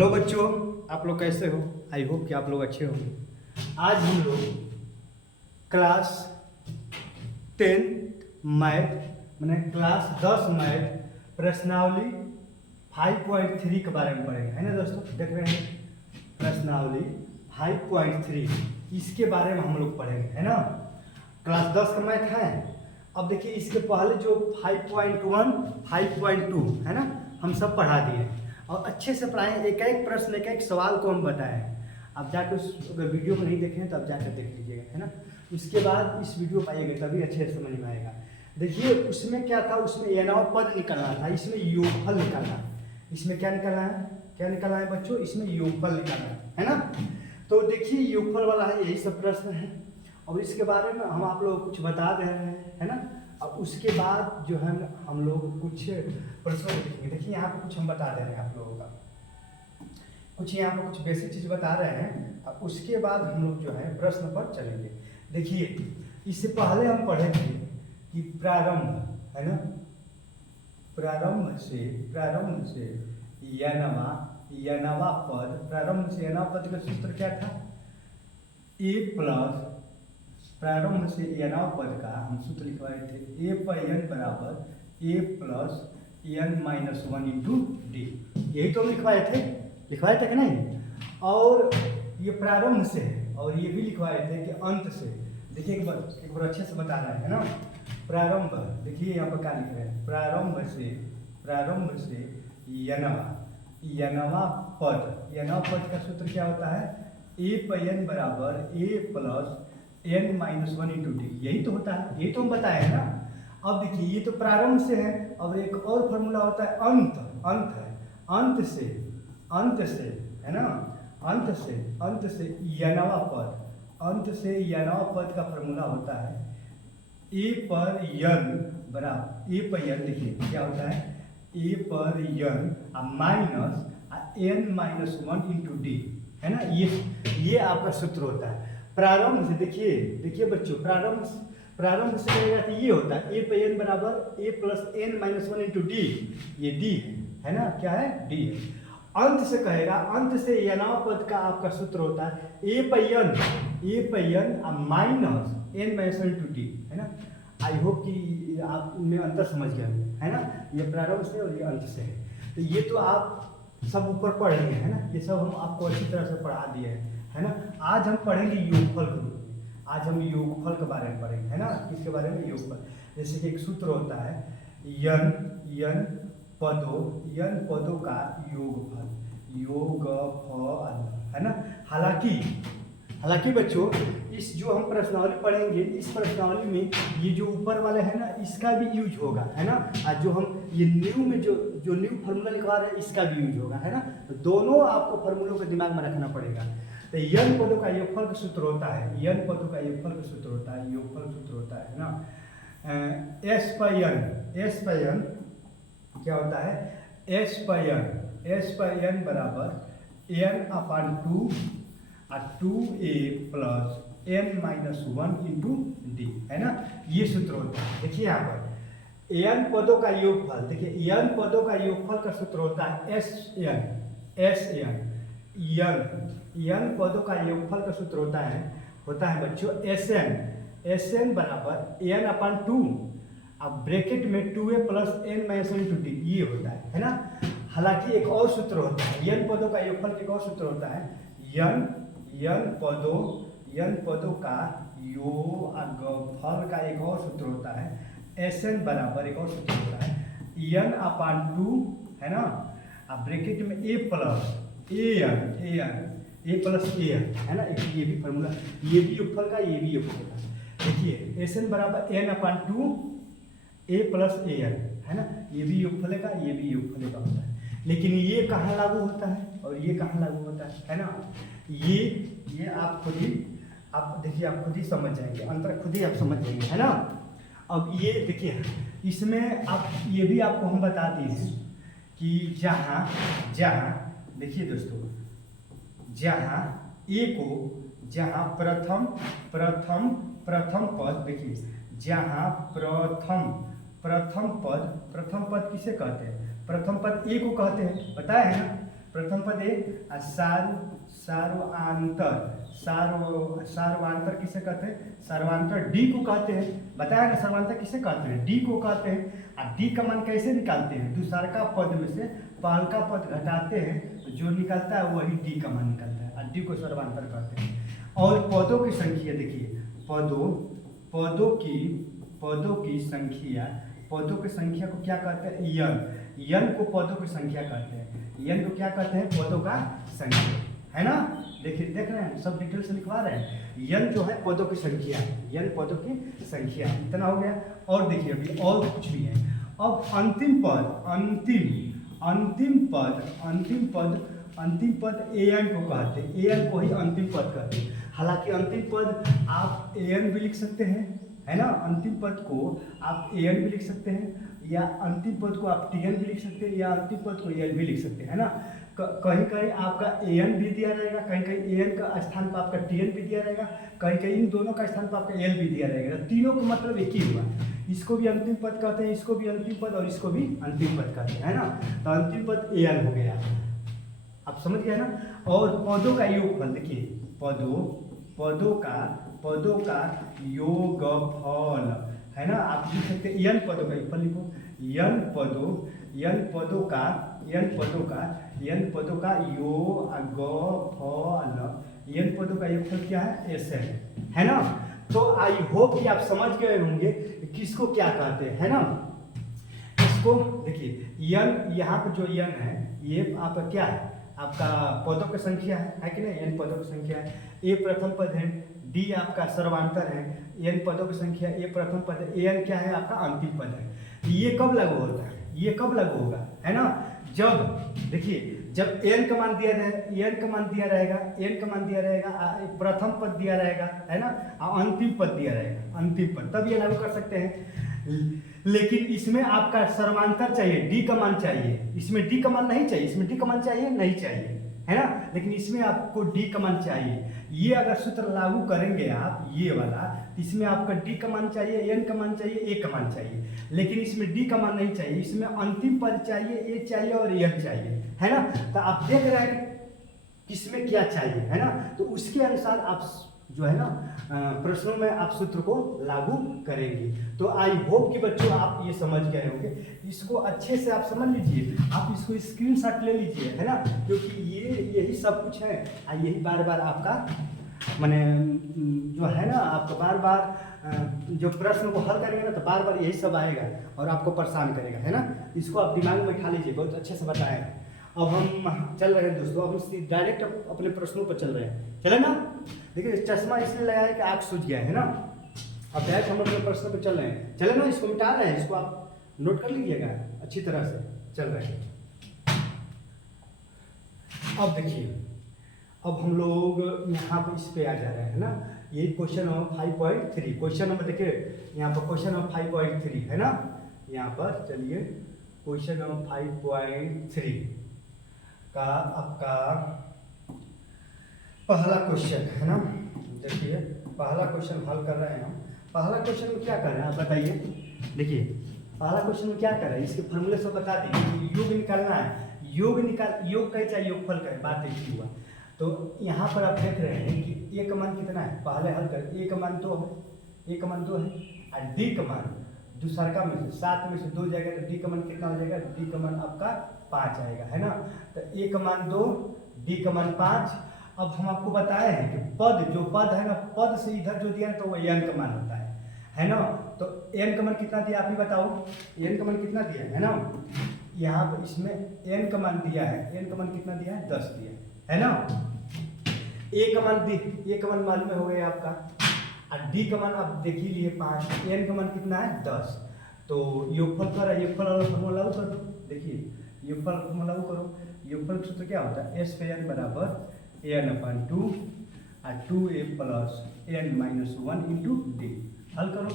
Hello बच्चों, आप लोग कैसे हो? आई होप कि आप लोग अच्छे होंगे। आज हम लोग क्लास 10 मैथ मैंने क्लास 10 मैथ प्रश्नावली 5.3 के बारे में पढ़ेंगे, है ना दोस्तों? देख रहे हैं प्रश्नावली 5.3 इसके बारे में हम लोग पढ़ेंगे, है ना। क्लास 10 का मैथ है। अब देखिए इसके पहले जो 5.1 5.2 है ना, हम सब पढ़ा दिए और अच्छे से पढ़ाएं। एक एक प्रश्न एक एक सवाल को हम बताएं। अब जाकर उस अगर वीडियो को नहीं देखें तो अब जाकर देख लीजिएगा, है ना। उसके बाद इस वीडियो पाइएगा तभी अच्छे से समझ में आएगा। देखिए उसमें क्या था, उसमें एनव पद निकलना था, इसमें योगफल निकालना है। इसमें क्या निकालना है, क्या निकालना है बच्चों? इसमें योगफल निकालना है ना। तो देखिए योगफल वाला है, यही सब प्रश्न है और इसके बारे में हम आप लोगों को कुछ बता दे रहे हैं, है ना। अब उसके बाद जो है हम लोग कुछ प्रश्न लिखेंगे। देखिए यहाँ पे कुछ हम बता दे रहे हैं आप लोगों का, कुछ यहाँ पे कुछ बेसिक चीज बता रहे हैं। अब उसके बाद हम लोग जो है प्रश्न पर चलेंगे। देखिए इससे पहले हम पढ़े थे कि प्रारंभ, है ना, प्रारंभ से यनवा पद, प्रारंभ से यनवा पद का सूत्र क्या था? ए प्लस, प्रारंभ से यनवा पद का हम सूत्र लिखवाए थे ए पर एन बराबर A plus N minus 1 into D. यही तो हम लिखवाए थे कि नहीं? और ये प्रारंभ से है और ये भी लिखवाए थे कि अंत से। देखिए एक बार अच्छे से बता रहे हैं, है ना। प्रारंभ, देखिए यहाँ पर क्या लिख रहे हैं? प्रारंभ से यनवा पद का सूत्र क्या होता है? ए पर एन बराबर A plus N minus 1 into D. यही तो होता है, यही तो हम बताए हैं ना। अब देखिए ये तो प्रारंभ से है और एक और फॉर्मूला होता है अंत से, है ना। अंत से यनवा पद का फॉर्मूला होता है ए पर यन बराबर ए पर यन। देखिए क्या होता है? ए पर N minus N minus 1 into D, है ना। ये आपका सूत्र होता है प्रारंभ से। देखिए बच्चों, प्रारंभ से कहेगा तो ये होता है ए पे एन बराबर A plus N minus 1 into D. ये डी है ना, क्या है? डी है। अंत से कहेगा, अंत से यनवा पद का आपका सूत्र होता है ए पे N minus N minus 1 into D, है ना। आई होप कि आप में अंतर समझ गए, है ना। ये प्रारंभ से और ये अंत से है। तो ये तो आप सब ऊपर पढ़ेंगे, है ना। ये सब हम आपको अच्छी तरह से पढ़ा दिए हैं, है ना। आज हम पढ़ेंगे योगफल के रूप में। आज हम योगफल के बारे में पढ़ेंगे, है ना। इसके बारे में योगफल, जैसे कि एक सूत्र होता है यन पदों का योगफल, है ना। हालांकि बच्चों इस जो हम प्रश्नावली पढ़ेंगे, इस प्रश्नावली में ये जो ऊपर वाले है ना, इसका भी यूज होगा, है ना। और जो हम ये न्यू में जो न्यू फार्मूला लिखवा रहे हैं, इसका भी यूज होगा, है ना। तो दोनों आपको फार्मूलों को दिमाग में रखना पड़ेगा। तो यन पदों का योगफल का सूत्र होता है, योगफल का सूत्र होता है ना। एस पर एन क्या होता है? एस पर एन बराबर एन अपान 2 और 2a plus N minus 1 into D, है ना। ये सूत्र होता है। देखिए यहाँ पर एन पदों का योगफल, देखिए एन पदों का योगफल का सूत्र होता है एन पदों का योगफल का सूत्र होता है बच्चों एस एन बराबर एन अपान 2, अब ब्रैकेट में 2a plus N minus 1 into D, ये होता है ना। हालांकि एक और सूत्र होता है यन पदों का योगफल का, एक और सूत्र होता है यन पदों का योगफल का एक और सूत्र होता है एस एन बराबर, एक और सूत्र होता है एन अपान 2, है ना। अब ब्रैकेट में ए प्लस एन, है ना। ये भी फॉर्मूला, ये भी योगफल का, ये भी योगफल का। देखिए एस एन बराबर N upon 2 A plus A N, है ना। ये भी योगफल का, ये भी योगफल का होता है। लेकिन ये कहाँ लागू होता है और ये कहाँ लागू होता है ना। ये आप खुद ही समझ जाएंगे, अंतर खुद ही आप समझ जाएंगे, है ना। अब ये देखिए इसमें आप ये भी आपको हम बता दिए कि जहाँ देखिए दोस्तों, जहाँ प्रथम पद, देखिए जहाँ प्रथम पद किसे कहते हैं? प्रथम पद ए को कहते हैं, बताया है ना। प्रथम पद ए सार्वांतर किसे कहते हैं? सर्वांतर डी को कहते हैं। बताया ना सर्वांतर किसे कहते हैं? डी को कहते हैं। और डी का मान कैसे निकालते हैं? दूसरा पद में से पहला पद घटाते हैं तो जो निकलता है वही डी का मान निकलता है, और डी को सर्वांतर कहते हैं। और पदों की संख्या देखिए, पदों की संख्या को क्या कहते हैं? यन को पदों की संख्या कहते हैं। यन को क्या कहते हैं? पदों का संख्या, है ना। देखिए देख रहे हैं, सब डिटेल से लिखवा रहे हैं। यन जो है पदों की संख्या है, यन पदों की संख्या, इतना हो गया। और देखिए अभी और कुछ भी है। अब अंतिम पद एन को कहते हैं, एन को ही अंतिम पद कहते हैं। हालांकि अंतिम पद आप एन भी लिख सकते हैं, है ना। अंतिम पद को आप एन भी लिख सकते हैं, या अंतिम पद को आप टीएन भी लिख सकते हैं, या अंतिम पद को एन भी लिख सकते हैं, है ना। कहीं कहीं आपका एन भी दिया रहेगा, कहीं कहीं एन का स्थान पर आपका टीएन भी दिया रहेगा, कहीं कहीं इन दोनों का स्थान पर आपका एल भी दिया रहेगा। तीनों का मतलब एक ही हुआ। इसको भी अंतिम पद कहते हैं, इसको भी अंतिम पद, और इसको भी अंतिम पद कहते हैं, है ना। तो अंतिम पद एन हो गया, आप समझ गए ना। और पदों का योगफल देखिए, पदों का योगफल, है ना। आप लिख सकते हैं एन पदों का योगफल लिखो। एन पदों का योगफल क्या है? SN, है ना। तो आई होप कि आप समझ गए होंगे किसको क्या कहते हैं, है ना। इसको देखिए, यन यहाँ पर जो यन है ये आपका क्या है? आपका पदों की संख्या है कि नहीं? एन पदों की संख्या है। ए प्रथम पद है, डी आपका सर्वांतर है, एन पदों की संख्या, ए प्रथम पद है, एन क्या है? आपका अंतिम पद है। ये कब लागू होता है? ये कब लागू होगा, है ना। जब देखिए, जब एन का मान दिया रहेगा, प्रथम पद दिया रहेगा, है ना, और अंतिम पद दिया रहेगा, अंतिम पद, तब ये लागू कर सकते हैं। लेकिन इसमें आपका सर्वांतर चाहिए, डी का मान चाहिए। इसमें डी का मान नहीं चाहिए, इसमें डी का मान चाहिए नहीं चाहिए, है ना। लेकिन इसमें आपको डी का मान चाहिए। ये अगर सूत्र लागू करेंगे आप, ये वाला, इसमें आपका डी का मान चाहिए, एन का मान चाहिए, ए का मान चाहिए। लेकिन इसमें डी का मान नहीं चाहिए, इसमें अंतिम पद चाहिए, ए चाहिए और एन चाहिए, है ना। तो आप देख रहे हैं किसमें क्या चाहिए, है ना। तो उसके अनुसार आप जो है ना प्रश्नों में आप सूत्र को लागू करेंगे। तो आई होप कि बच्चों आप ये समझ गए होंगे। इसको अच्छे से आप समझ लीजिए, आप इसको स्क्रीनशॉट ले लीजिए, है ना, क्योंकि यही सब कुछ है। यही बार बार आपका माने जो है ना, आपको बार बार जो प्रश्न को हल करेंगे ना, तो बार बार यही सब आएगा और आपको परेशान करेगा, है ना। इसको आप दिमाग में खा लीजिए, बहुत अच्छे से बताएं। अब हम चल रहे हैं दोस्तों, अब हम डायरेक्ट अपने प्रश्नों पर चल रहे हैं, चले ना। देखिए चश्मा इसलिए लगाया कि आँख सूझ गया है ना। अब डायरेक्ट हम अपने प्रश्न पर चल रहे हैं, चले ना। इसको मिटा रहे हैं, इसको आप नोट कर लीजिएगा, अच्छी तरह से चल रहे हैं। अब देखिए, अब हम लोग यहाँ पर इस पे आ जा रहे हैं ना। यही क्वेश्चन नंबर 5.3, क्वेश्चन नंबर देखिए यहाँ पर, क्वेश्चन नंबर 5.3 है ना। यहाँ पर चलिए, क्वेश्चन नंबर 5.3 का आपका पहला क्वेश्चन है ना। देखिए पहला क्वेश्चन हल कर रहे हैं हम। पहला क्वेश्चन में क्या कर रहे हैं आप बताइए। देखिए पहला क्वेश्चन में क्या कर रहे हैं, इसके फॉर्मूले से बता दीजिए। योग निकालना है, योग का चाहे योगफल का है, बात एक ही हुआ। तो यहाँ पर आप देख रहे हैं कि ए का मान कितना है, पहले हल कर। ए का मान 2 है, और डी का मान दूसरा में से 7 में से 2 जाएगा, तो डी का मान कितना हो जाएगा? डी का मान आपका 5 आएगा, है ना। तो ए का मान 2, डी का मान 5। अब हम आपको बताए हैं कि जो पद है ना, पद से इधर जो दिया है तो वो एन का मान होता है ना। तो एन का मान कितना दिया आप ही बताओ, एन का मान कितना दिया है ना। यहाँ पर इसमें एन का मान दिया है, एन का मान कितना दिया है? 10 दिया है ना। ए का मान मालूम हो गया आपका, और डी का मान आप देख ही लिए 5, एन का मान कितना है? 10। तो योगफल करा, योगफल और फॉर्मूला लागू करो। देखिए योगफल फॉर्मूला लागू करो। योगफल का सूत्र क्या होता है? S पे n बराबर n/2 और 2a plus n-1 into D. हल करो,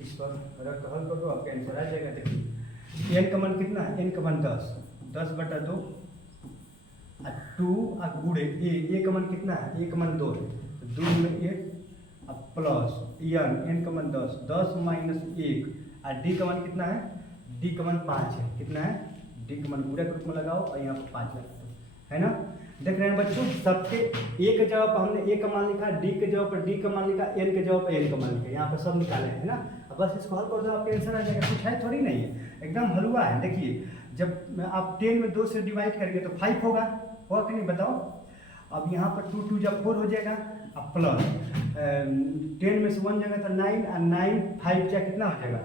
इस पर रख हल करो, आपका आंसर आ जाएगा। देखिए n का मान कितना है? n का मान 10/2 और 2 और गुणे a का मान कितना है? a का मान 2 है, तो 2 में 1 और प्लस n का मान 10 माइनस 1 और d का मान कितना है? d का मान 5 है, कितना है? d का मान पूरा के रूप में लगाओ और यहाँ पर 5 लगाओ, है ना। देख रहे हैं बच्चों, सबके ए के जगह पर हमने ए का मान लिखा, डी के जगह पर डी का मान लिखा, एन के जगह पर एन का मान लिखा, यहाँ पर सब निकाले हैं ना। अब बस इसको हल कर दो, आपका आंसर आ जाएगा। कुछ है थोड़ी नहीं है, एकदम हलवा है। देखिए जब आप 10 में 2 से डिवाइड करेंगे तो 5 होगा कि नहीं बताओ। अब यहाँ पर 2 2 जब 4 हो जाएगा, अब प्लस 10 में से 1 जाएगा तो 9, और 9 5 जा कितना हो जाएगा,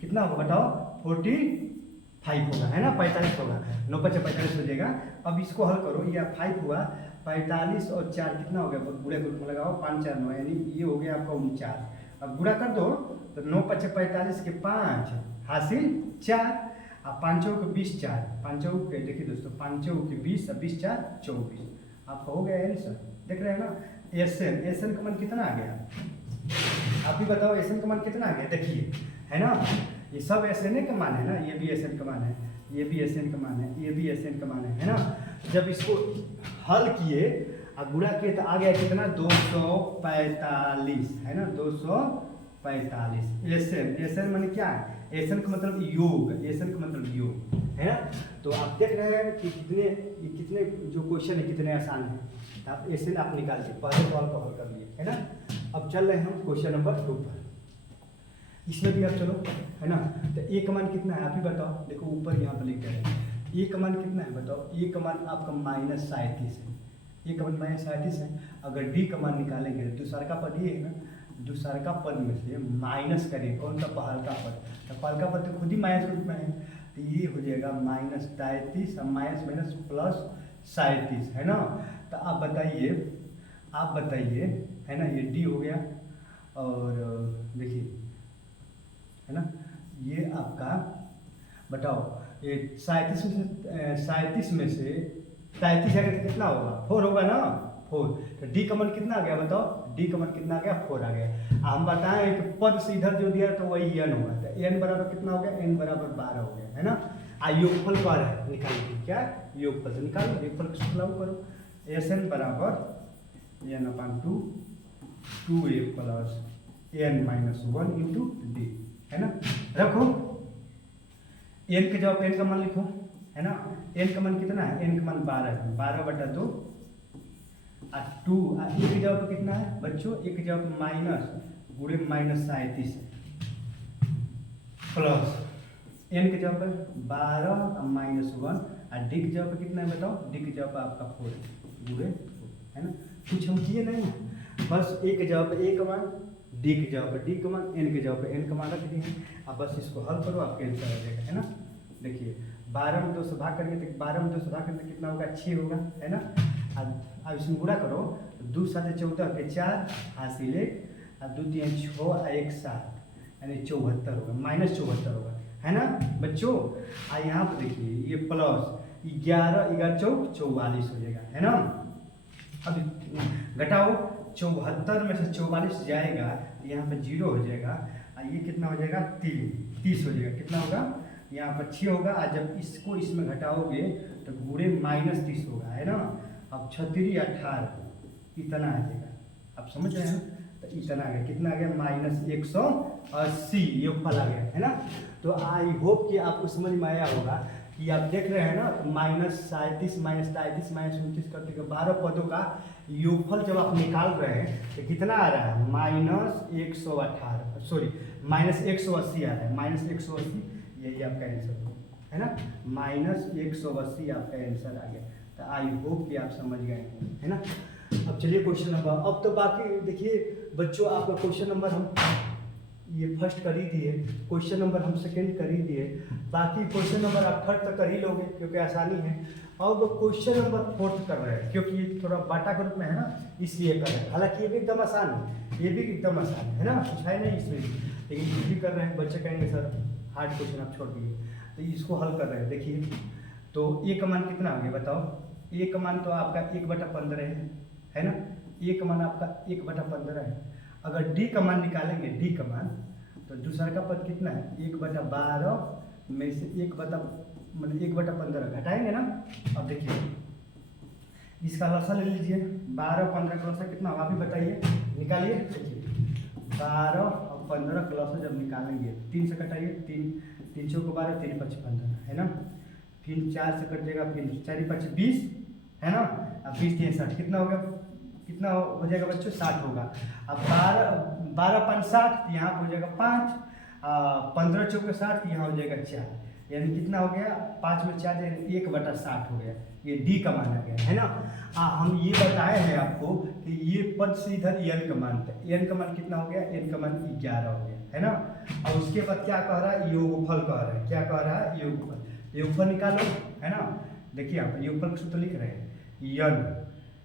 कितना होगा बताओ, 45 होगा, है ना, 45 होगा, 9 5 45 हो जाएगा। अब इसको हल करो, यह 5 हुआ, 45 और 4 कितना हो गया, बुरे ग्रुप में लगाओ, 5 4 9, यानी ये हो गया आपका 49। अब गुणा कर दो तो 9 5 45 के 5 हासिल 4, अब 5 के 20 4, 5 के देखिए दोस्तों, 5 के 20 और 20 4 24, आपका हो गया आंसर। देख रहे हैं ना। एसएन का मान कितना आ गया, आप भी बताओ एसएन का मान कितना आ गया, देखिए है ना, ये सब एसएन का मान है ना, ये भी एसएन का मान है, ये भी एसएन का मान है, ये भी एसएन का मान है ना। जब इसको हल किए और गुणा किए तो आ गया कितना, 245 है ना, 245। एसएन माने क्या है, एसएन का मतलब योग, एसएन का मतलब योग है ना। तो आप देख रहे हैं कि कितने जो क्वेश्चन है कितने आसान है। आप एसएन आप निकाल के पहले सवाल को हल कर लिए है ना। अब चल रहे हैं हम क्वेश्चन नंबर 2 पर, इसमें भी आप चलो है ना। तो ए का मान कितना है आप ही बताओ, देखो ऊपर यहाँ पर लिख दिया है, ए का मान कितना है बताओ, ए का मान आपका -37 है, ए का मान -37 है। अगर डी का मान निकालेंगे तो दूसरा पद ये है ना, दूसरा पद में से माइनस करें कौन सा, पहलका पद, तो पहलका पद तो खुद ही माइनस रूप में है, तो ये हो जाएगा -33 और माइनस माइनस प्लस 37 है ना। तो आप बताइए है ना, ये डी हो गया, और देखिए है ना, ये आपका बताओ, ये 37 में से 33 है तो कितना होगा, 4 होगा ना, 4। तो डी का मान कितना आ गया बताओ, डी का मान कितना आ गया, 4 आ गया। हम बताएं कि पद से इधर जो दिया तो वही एन होगा, तो एन बराबर कितना हो गया, एन बराबर 12 हो गया है ना। योगफल पर है निकालिए, क्या योगफल से निकालो, योगफल किसको लागू करो, एस एन बराबर N upon 2a plus N minus 1 into D है ना। रखो एन के जवाब एन का मान लिखो है ना। एन का मान कितना है, एन का मान 12 है, 12/2 और 2 ए के जवाब कितना है बच्चों, ए के जवाब माइनस गुणे -37 प्लस एन के जवाब पर 12 और -1 और डी के जवाब पर कितना है बताओ, डी के जवाब पर आपका 4 गुणे है ना। कुछ हम किए नहीं, बस ए के जवाब पर ए का मान, डी के जवाब पर डी का मान, एन के जवाब पर एन का मान रख दिए। अब बस इसको हल करो, आपके आंसर आ जाएगा है ना। देखिए 12 में 2 से भाग करेंगे तो 12 में 2 से भाग करेंगे कितना होगा, 6 होगा है ना। अब इसमें गुणा करो, 2 7 14 के 4 हासिल 1 और 2 3 6 और 1 7 यानी 74 होगा, -74 होगा है ना बच्चों। यहाँ पर देखिए ये प्लस 11 11 चौक 44 हो जाएगा है ना। अब घटाओ, 74 में से 44 जाएगा, यहाँ पर 0 हो जाएगा, और ये कितना हो जाएगा 30 हो जाएगा, कितना होगा यहाँ पर 6 होगा, और जब इसको इसमें घटाओगे तो पूरे -30 होगा है ना। अब 36 18 इतना आ जाएगा, आप समझ रहे हैं, तो इतना आ गया, कितना आ गया -180 योगफल आ गया है ना। तो आई होप कि आपको समझ में आया होगा कि आप देख रहे हैं ना, तो -37 -33 -29 करते के 12 पदों का योगफल जब आप निकाल रहे हैं तो कितना आ रहा है, -118 सॉरी -180 आ रहा है, -180 यही आपका आंसर है ना, -180 आपका आंसर आ गया। तो आई होप कि आप समझ गए है ना। अब चलिए क्वेश्चन नंबर, अब तो बाकी देखिए बच्चों, आपका क्वेश्चन नंबर हम ये फर्स्ट कर ही दिए, क्वेश्चन नंबर हम सेकंड कर ही दिए, बाकी क्वेश्चन नंबर आप थर्ड तक कर ही लोगे क्योंकि आसानी है। अब क्वेश्चन नंबर 4 कर रहे हैं क्योंकि ये थोड़ा बाटा ग्रुप में है ना, इसलिए कर रहे हैं। हालांकि ये भी एकदम आसान है, ये भी एकदम आसान है ना, कुछ है नहीं इसमें, लेकिन ये भी कर रहे हैं। बच्चे कहेंगे सर हार्ड क्वेश्चन आप छोड़ दिए, तो इसको हल कर रहे हैं। देखिए तो ए का मान कितना हो गया बताओ, ए का मान तो आपका 1/15 है ना, ए का मान आपका 1/15 है। अगर डी का मान निकालेंगे, डी का मान, तो दूसरा का पद कितना है, 1/12 में से 1/15 घटाएंगे ना। अब देखिए इसका लसा ले लीजिए, 12 15 का लसा कितना होगा, आप ही बताइए, निकालिए। देखिए 12 और 15 का लसा जब निकालेंगे, 3 से कटाइए, 3 3 चौको 12 3 5 15 है ना, फिर 4 से कट जाएगा, फिर 4 5 20 है ना। अब 20 3 60 कितना हो गया, कितना हो जाएगा बच्चों, 60 होगा। अब 12 5 60, यहाँ पर हो जाएगा 5, 15 चौके 60, यहाँ हो जाएगा 4, यानी कितना हो गया, 5 में 4 यानी 1/60 हो गया। ये डी का मान आ गया, है ना। हम ये बताए हैं आपको कि ये पद से इधर एन का मान था, एन का मान कितना हो गया, एन का मान 11 हो गया, है ना। और उसके बाद क्या कह रहा है, योगफल कह रहा है, क्या कह रहा है, योगफल। योगफल निकालो, है ना। देखिए यहाँ पर योगफल का सूत्र लिख रहे हैं,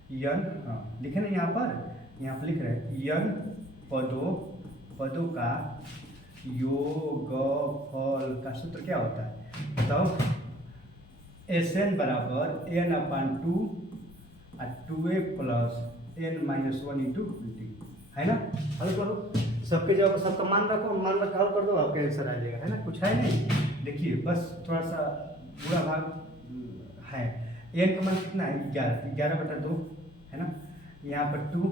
यन हाँ लिखे ना यहाँ पर लिख रहे हैं, यन पदों का योगफल का सूत्र क्या होता है बताओ। Sn बराबर n/2 और 2a plus n-1 into D, है ना। हल करो, सबके जगह सबका मान रखो, मान रखा हल कर दो, आपका आंसर आ जाएगा, है ना। कुछ है नहीं, देखिए बस थोड़ा सा बुरा भाग है। n का मान कितना है, 11/2, है ना। यहाँ पर 2,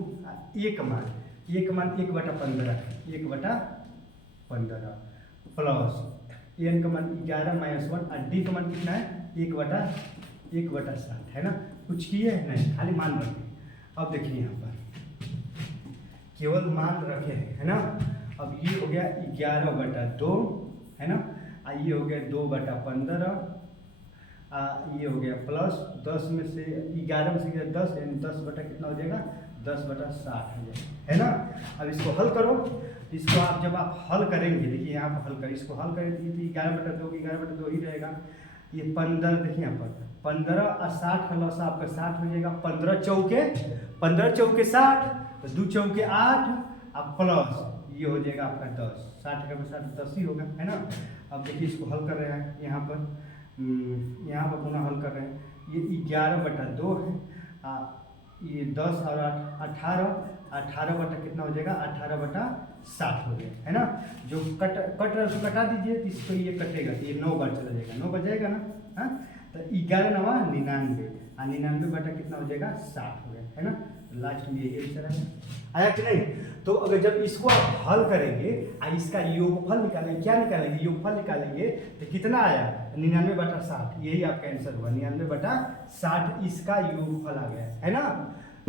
a का मान 1/15 प्लस n का मान 11 - 1 और d का मान कितना है, 1/60, है ना। कुछ किए नहीं, खाली मान रखे। अब देखिए यहाँ पर केवल मान रखे हैं, है ना। अब ये हो गया 11/2, है ना। ये हो गया 2/15, ये हो गया प्लस 10 में से 11 में से 10 यानी 10 बटा कितना हो जाएगा, 10/60 हो जाएगा, है ना। अब इसको हल करो, इसको आप जब आप हल करेंगे, देखिए यहाँ पर हल करें, इसको हल करेंगे तो 11/2 ही रहेगा। ये 15 देखिए यहाँ पर 15 और 60 का लॉस आपका 60 हो जाएगा। 15 चौके 60, तो 2 चौके 8 अब प्लस ये हो जाएगा आपका 10, 60 का 60 10 ही होगा, है ना। अब देखिए इसको हल कर रहे हैं, यहाँ पर पुनः हल कर रहे हैं। ये 11/2 है, ये 10 और 8 18 बटा कितना हो जाएगा, 18/60 हो गया, है ना। जो कट रहा है उसको कटा दीजिए, तो इसको ये कटेगा तो ये 9 बार चला जाएगा, 9 बार जाएगा ना। हाँ तो 11 9 99 और 99 बटा कितना हो जाएगा, 60 हो गया, है ना। लास्ट में यही आंसर आया कि नहीं। तो अगर जब इसको आप हल करेंगे और इसका योगफल निकालेंगे, क्या निकालेंगे, योगफल निकालेंगे तो कितना आया, 99/60, यही आपका आंसर हुआ, 99/60 इसका योगफल आ गया, है ना।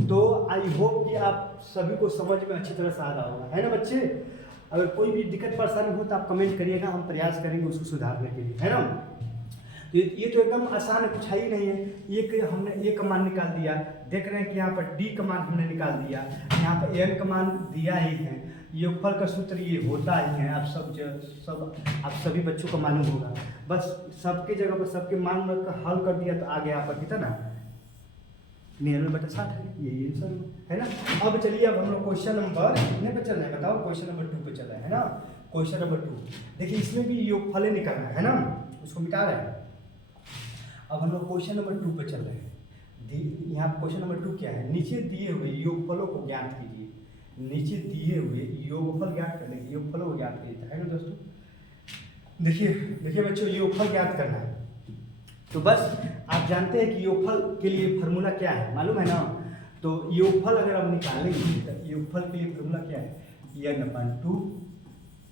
तो आई होप कि आप सभी को समझ में अच्छी तरह से आ रहा होगा, है ना बच्चे। अगर कोई भी दिक्कत परेशानी हो तो आप कमेंट करिएगा, हम प्रयास करेंगे उसको सुधारने के लिए, है ना। ये तो एकदम आसान है, कुछ है ही नहीं है। हमने ए का मान निकाल दिया, देख रहे हैं कि यहाँ पर डी का मान हमने निकाल दिया, यहाँ पर एन का मान दिया ही है। योगफल का सूत्र ये होता ही है, आप सभी बच्चों को मालूम होगा। बस सबके जगह पर सबके मान हल कर दिया तो आ गया आपका कितना, 99/60 है, यही आंसर है ना। अब चलिए अब हम लोग क्वेश्चन नंबर कितने पे चल रहे हैं बताओ, क्वेश्चन नंबर 2 पे चल रहे हैं ना। क्वेश्चन नंबर 2 देखिए, इसमें भी योगफल निकालना है ना, उसको मिटा रहे हैं। अब हम लोग क्वेश्चन नंबर 2 पे चल रहे हैं। यहाँ क्वेश्चन नंबर 2 क्या है, नीचे दिए हुए योगफलों को ज्ञात कीजिए। नीचे दिए हुए योगफल ज्ञात करने के, योगफलों को ज्ञात कीजिए, है ना दोस्तों। देखिए बच्चों, योगफल ज्ञात करना है तो बस आप जानते हैं कि योगफल के लिए फार्मूला क्या है, मालूम है ना। तो योगफल अगर हम निकालेंगे तो योगफल के लिए फार्मूला क्या है, n/2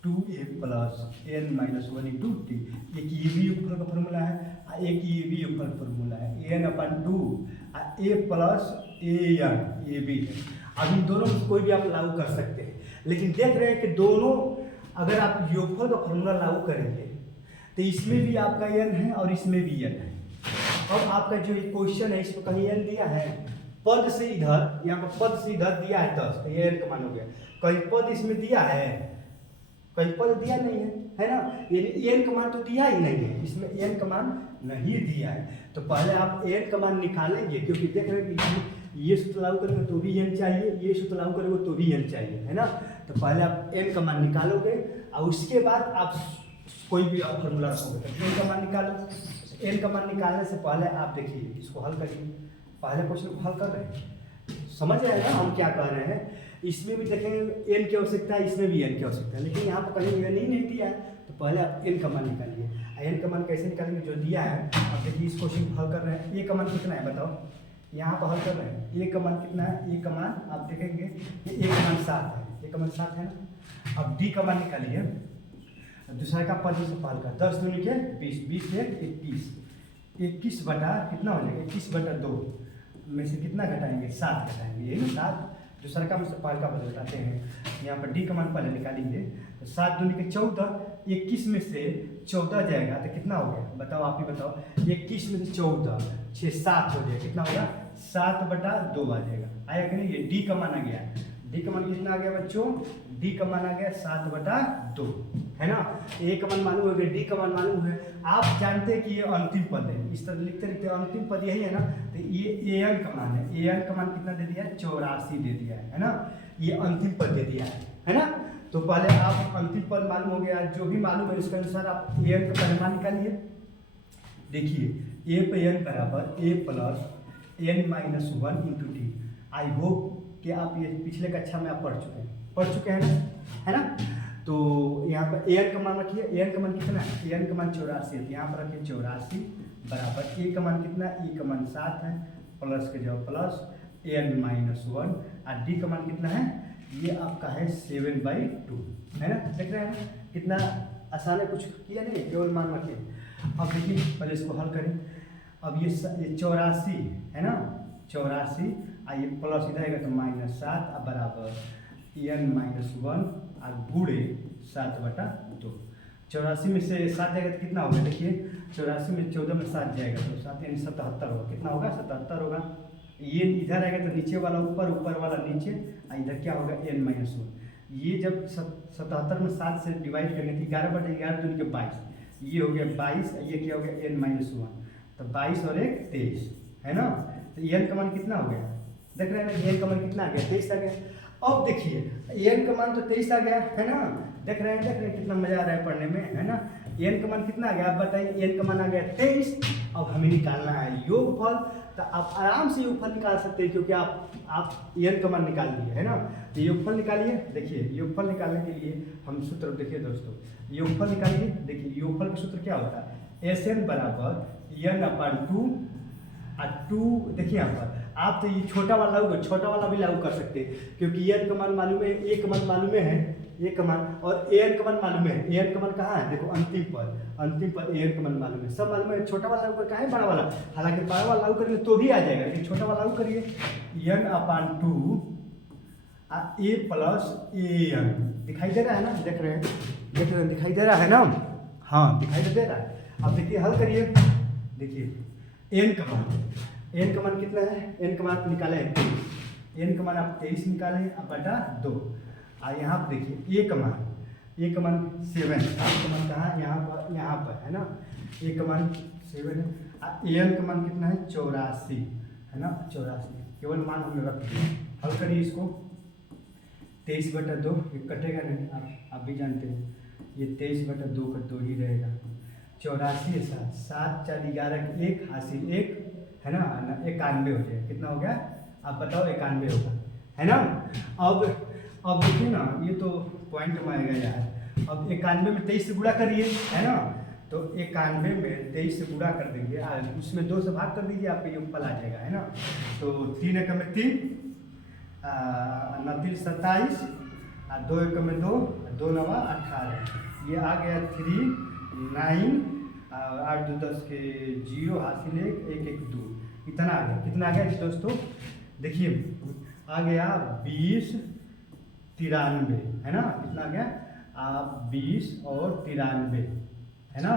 2a plus n-1 into T. एक ये भी योगफल का फार्मूला है, एक ये भी योगफल का फार्मूला है, n/2 a प्लस an, ये भी है। अब इन दोनों में कोई भी आप लागू कर सकते हैं, लेकिन देख रहे हैं कि दोनों अगर आप योगफल का फार्मूला लागू करेंगे तो इसमें भी आपका n है और इसमें भी n है। अब आपका जो क्वेश्चन है इसमें कहीं n दिया है, पद से इधर, यहाँ पर पद से इधर दिया है 10, तो ये n का मान हो गया। कहीं पद इसमें दिया है, कहीं पद दिया नहीं है ना, ये n का मान तो दिया ही नहीं है, इसमें n का मान नहीं दिया है। तो पहले आप n का मान निकालेंगे, क्योंकि देख रहे हैं कि ये सूत्र लागू करेंगे तो भी n चाहिए, ये सूत्र लागू करेंगे तो भी n चाहिए, है ना। तो पहले आप n का मान निकालोगे और उसके बाद आप कोई भी आप फार्मूला रखोगे तो n का मान निकालो। n का मान निकालने से पहले आप देखिए इसको हल करिए, पहले क्वेश्चन को हल कर रहे हैं, समझ रहे हैं ना हम क्या कह रहे हैं। इसमें भी देखेंगे n की आवश्यकता है, इसमें भी n की आवश्यकता है, लेकिन यहाँ पर कहीं n ही नहीं दिया है। तो पहले आप n का मान निकालिए। n का मान कैसे निकालेंगे, जो दिया है। अब देखिए इस क्वेश्चन को हल कर रहे हैं, a का मान कितना है बताओ, यहाँ पर हल कर रहे हैं, a का मान कितना है, a का मान आप देखेंगे a का मान 7 है, a का मान 7 है ना। अब d का मान निकालिए, दूसरा का पद से पाल का 10 दूनी के 20, 20 से 21, 21 बटा कितना हो जाएगा, 21/2, में से कितना घटाएंगे, 7 घटाएंगे, यही ना 7, जो सरका में से पालका बताते हैं। यहाँ पर डी का मान पहले निकालेंगे, तो 7 दूनी के 14, 21 में से 14 जाएगा तो कितना हो गया, बताओ, आप ही बताओ। 21 में से 14, 6 7 हो जाएगा, कितना होगा, 7/2 आ जाएगा। आया कि नहीं, ये डी का मान आ गया। डी का मान कितना आ गया बच्चों, डी का मान आ गया 7/2, है ना। ए का मान मालूम हो गया, डी का मान मालूम है। आप जानते हैं कि ये अंतिम पद है, इस तरह लिखते लिखते अंतिम पद यही है ना। तो ये an का मान है, an का मान कितना दे दिया है, 84 दे दिया है ना। ये अंतिम पद दे दिया है ना। तो पहले आप अंतिम पद मालूम हो गया, जो भी मालूम है उसके अनुसार आप an का पहले मान निकालिए। देखिए a पे n बराबर a plus n-1 into T. I hope कि आप ये पिछले कक्षा में आप पढ़ चुके हैं ना, है ना। तो यहाँ पर an का मान रखिए, an का मान कितना है, an का मान 84 है, यहाँ पर रखिए 84 बराबर a का मान कितना, e का मान 7 है, प्लस के जवाब प्लस n-1, और d का मान कितना है, ये आपका है 7/2, है ना। देख रहे हैं ना कितना आसान है, कुछ किया नहीं, केवल मान रखिए। अब देखिए पहले इसको हल करें। अब ये 84 है ना, 84, आइए प्लस इधर आएगा तो -7 अब बराबर n-1 और गुणे 7/2। 84 में से 7 जाएगा तो कितना होगा, देखिए 84 में 14 में 7 जाएगा तो 7 यानी 77 होगा, कितना होगा, 77 होगा। ये इधर आएगा तो नीचे वाला ऊपर, ऊपर वाला नीचे, और इधर क्या होगा n-1। ये जब 77 में 7 से डिवाइड करनी थी, 11/11 दूनी के 22, ये हो गया 22, ये क्या हो गया n-1, तो 22 और 1 23, है ना। तो n का मान कितना हो गया, देख रहे हैं ना, n का मान कितना आ गया, 23 आ गया। अब देखिए n का मान तो 23 आ गया, है ना। देख रहे हैं कितना मजा आ रहा है पढ़ने में, है ना। n का मान कितना आ गया, आप बताइए, n का मान आ गया 23। अब हमें निकालना है योगफल, तो आप आराम से योगफल निकाल सकते हैं, क्योंकि आप n का मान निकाल लिए, है ना। तो योगफल निकालिए। देखिए योगफल निकालने के लिए हम सूत्र, देखिए दोस्तों, योगफल निकालिए। देखिए योगफल का सूत्र क्या होता है, SN बराबर n/2 और 2। देखिए यहाँ पर आप तो ये छोटा वाला भी लागू कर सकते हैं, क्योंकि n का मान मालूम है, a का मान मालूम है, a का मान, और an का मान मालूम है। an का मान कहाँ है, देखो अंतिम पद an का मान मालूम है, सब मालूम है। छोटा वाला लागू कर, कहाँ है बड़ा वाला, हालांकि बड़ा वाला लागू करेंगे तो भी आ जाएगा, लेकिन छोटा वाला लागू करिए। n/2 a प्लस an, दिखाई दे रहा है ना, देख रहे हैं, दिखाई दे रहा है ना, हाँ दिखाई दे रहा है। अब देखिए हल करिए। देखिए n का मान कितना है, n का मान निकाले हैं 23, n का मान आप 23 निकाले अब बटा 2। और यहाँ पर देखिए a का मान 7, आप का मान कहाँ, यहाँ पर है ना, a का मान 7 है, और n का मान कितना है 84, है ना, 84। केवल मान हमने रख दिया, हल करिए इसको। 23/2, ये कटेगा नहीं, आप भी जानते हैं, ये 23/2 का 2 ही रहेगा। 84 7 4 11 1 हासिल 1, है ना, 91 हो जाएगा, कितना हो गया, आप बताओ, 91 होगा, है ना। अब देखिए ना, ये तो पॉइंट में आएगा यार। अब 91 में 23 से गुणा करिए, है ना। तो 91 में 23 से गुणा कर देंगे, उसमें 2 से भाग कर दीजिए, आपका योगफल आ जाएगा, है ना। तो 3 एकम में 3, 9 27, और 2 एकम में 2, 2 9 18, ये आ गया 3 9, 8 2 10 के 0 हासिल 1 1 1 2, इतना आ गया। कितना आ गया दोस्तों, देखिए आ गया 20 93, है ना। कितना आ गया, 20 और 93, है ना,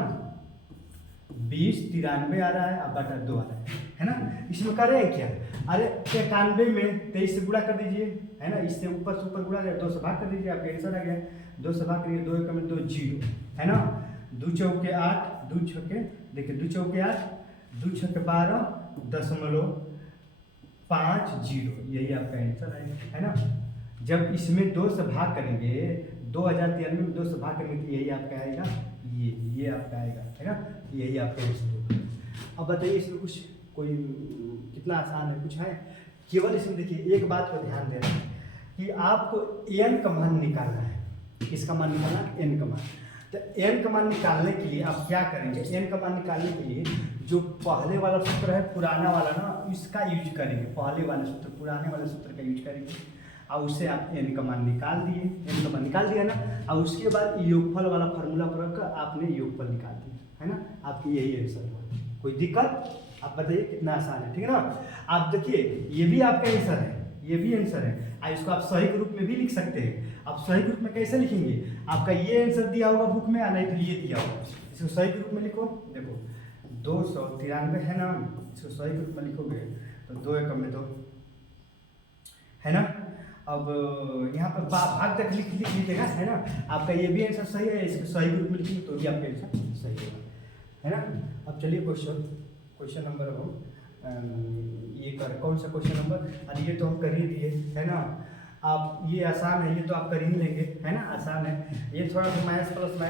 20 93 आ रहा है, अब बटा 2 आ रहा है ना। इसमें करें क्या, अरे 91 में 23 से गुणा कर दीजिए, है ना, इससे ऊपर से ऊपर गुणा कर 2 से भाग कर दीजिए, आपका आंसर आ गया। 2 से भाग करिए, 2 एकम में 2 0, है ना। 2 चौके 8, 2 छक्के, देखिए 2 चौके 8, 2 छक्के 12.50, यही आपका आंसर है ना। जब इसमें 2 से भाग करेंगे, 2093 में 2 से भाग करेंगे तो यही आपका आएगा, ये आपका आएगा, है ना, यही आपका आंसर होगा। अब बताइए इसमें कुछ कोई कितना आसान है, कुछ है। केवल इसमें देखिए एक बात को ध्यान देना है कि आपको n का मान निकालना है। किसका मान निकालना है, n का मान। तो n का मान निकालने के लिए आप क्या करेंगे, n का मान निकालने के लिए जो पहले वाला सूत्र है, पुराना वाला ना, इसका यूज करेंगे। पहले वाले सूत्र, पुराने वाले सूत्र का यूज करेंगे, और उससे आप n का मान निकाल दिए, n का मान निकाल दिया ना, और उसके बाद योगफल वाला फार्मूला प्रयोग कर आपने योगफल निकाल दिया, है ना। आपकी यही आंसर है, कोई दिक्कत आप बताइए कितना आसान है, ठीक है ना। आप देखिए ये भी आपका आंसर है, ये भी आंसर है। इसको आप सही के रूप में भी लिख सकते हैं। आप सही के रूप में कैसे लिखेंगे, आपका ये आंसर दिया होगा बुक में, या नहीं तो ये दिया होगा, इसको सही के रूप में लिखो। देखो 293 है ना, इसको सही के रूप में लिखोगे तो 2 एकम में 2 है ना। अब यहाँ पर भाग तक लिख लीजिएगा, है ना। आपका ये भी आंसर सही है, इसको सही के रूप में लिखिए तो भी आपका आंसर सही होगा, है ना। अब चलिए क्वेश्चन नंबर ये कर कौन सा क्वेश्चन नंबर, अरे ये तो हम कर ही दिए, है ना। आप ये आसान है, ये तो आप कर ही लेंगे, है ना, आसान है। ये थोड़ा सा माइनस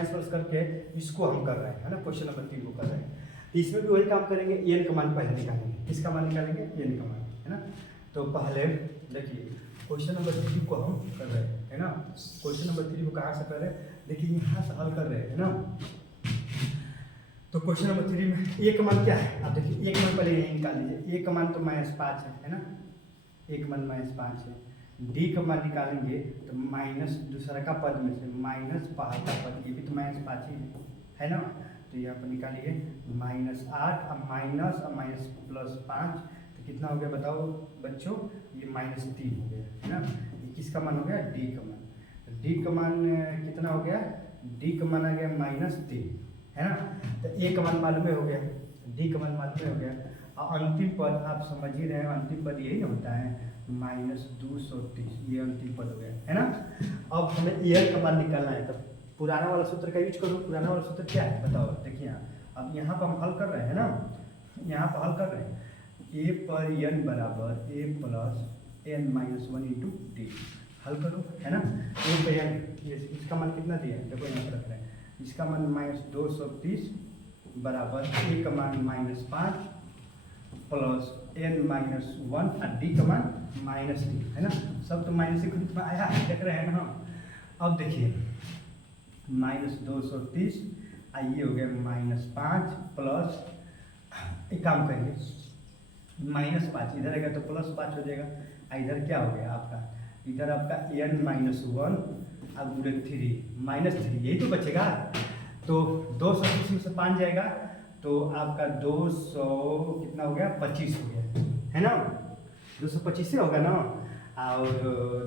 प्लस करके इसको हम कर रहे हैं, है ना, क्वेश्चन नंबर 3 को कर रहे हैं। तो इसमें भी वही काम करेंगे, एन का मान पहले निकालेंगे। किसका मान निकालेंगे, एन का मान, है ना। तो पहले देखिए क्वेश्चन नंबर 3 को हम कर रहे हैं, है ना। क्वेश्चन नंबर 3 को कहाँ से कर रहे हैं, देखिए यहाँ से हल कर रहे हैं, है ना। तो क्वेश्चन नंबर 3 में ए का मान क्या है, आप देखिए ए का मान पहले यही निकाल लीजिए। ए का मान तो -5 है ना, ए का मान -5 है। डी का मान निकालेंगे तो माइनस दूसरा का पद में से माइनस पहला का पद, ये भी तो -5 ही है ना। तो यहाँ पर निकालिए -8 अब माइनस और माइनस +5 तो कितना हो गया बताओ बच्चों, ये -3 हो गया, है ना। ये किसका मान हो गया, डी का मान। डी का मान कितना हो गया, डी का मान आ गया -3, है ना। तो ए का मान मालूम हो गया, डी का मान मालूम हो गया, और अंतिम पद आप समझ ही रहे हैं, अंतिम पद यही ना होता है -230, ये अंतिम पद हो गया, है ना। अब हमें ए का मान निकालना है, तब पुराना वाला सूत्र का यूज करो। पुराना वाला सूत्र क्या है बताओ, देखिए अब यहाँ पर हम हल कर रहे हैं ना, यहाँ पर हल कर रहे हैं ए पर n बराबर a + n - 1 × d, हल करो, है ना। ए पर n, इसका मान कितना दिया है, देखो यहाँ पर रख रहे हैं, इसका मान -230 बराबर a का मान -5 + n - 1 और d का मान -3, है ना। सब तो माइनस के रूप में आया है, देख रहे हैं ना हम। अब देखिए -230 ये हो गया -5 प्लस, एक काम करिए -5 इधर आएगा तो +5 हो जाएगा, इधर क्या हो गया आपका, इधर आपका n - 1 अब 3 -3 यही तो बचेगा। तो 230 में से 5 जाएगा तो आपका 200 कितना हो गया, 25 हो गया, है ना। 225 से होगा ना, और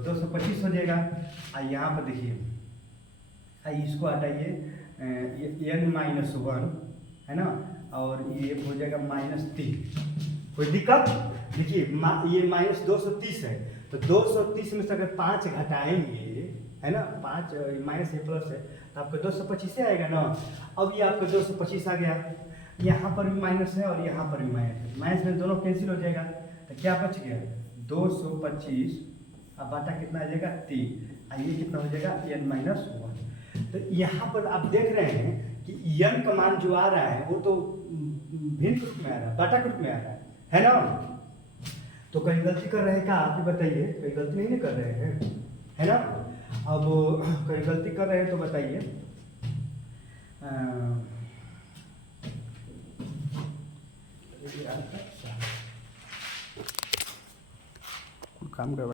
225 हो जाएगा। यहाँ पर देखिए इसको हटाइए, n - 1 है ना, और ये हो जाएगा -3, कोई दिक्कत। देखिए ये -230 है, तो 230 में से अगर 5 घटाएंगे, है ना, 5 माइनस है प्लस है तो आपका 225 से आएगा ना। अब ये आपका 225 आ गया, यहाँ पर भी माइनस है और यहाँ पर भी माइनस है, माइनस में दोनों कैंसिल हो जाएगा, तो क्या बच गया 225, अब बाटा कितना आ जाएगा 3, ये कितना हो जाएगा n - 1। तो यहाँ पर आप देख रहे हैं कि n का मान जो आ रहा है वो तो भिन्न रूप में आ रहा है, बाटा के रूप में आ रहा है ना। तो कहीं गलती कर रहे हैं क्या, आप ही बताइए, कहीं गलती नहीं कर रहे हैं, है ना। अब कहीं गलती कर रहे हैं तो बताइए। काम कर